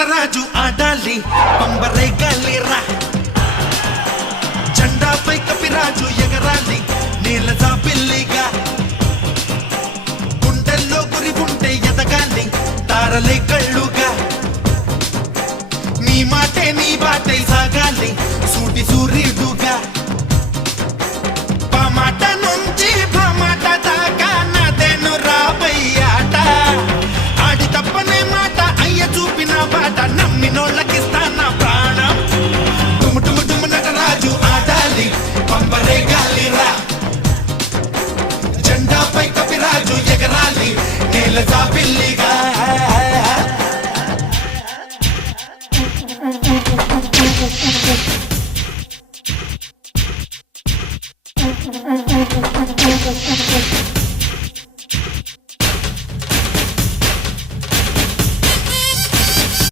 నటరాజు ఆడాలి పంబరే గాలిరా జెండాపై కపిరాజు ఎగరాలి నీలజా పిల్లిగా గుండెల్లో గురి ఉంటే ఎదగాలి తారలే కళ్ళుగా నీ మాటే నీ బాటే సాగాలి సూటి సూర్యుడుగా పామాట నుంచి భామాట దాకా నాదేను రాబయ్యాట ఆడి తప్పనే మాట అయ్య చూపిన బాట నమ్మినోళ్ళకిస్తా నా ప్రాణం డుము డుము డుము నటరాజు ఆడాలి పంబరే గాలిరా జెండాపై కపిరాజు ఎగరాలి నేలజా పిల్లిగా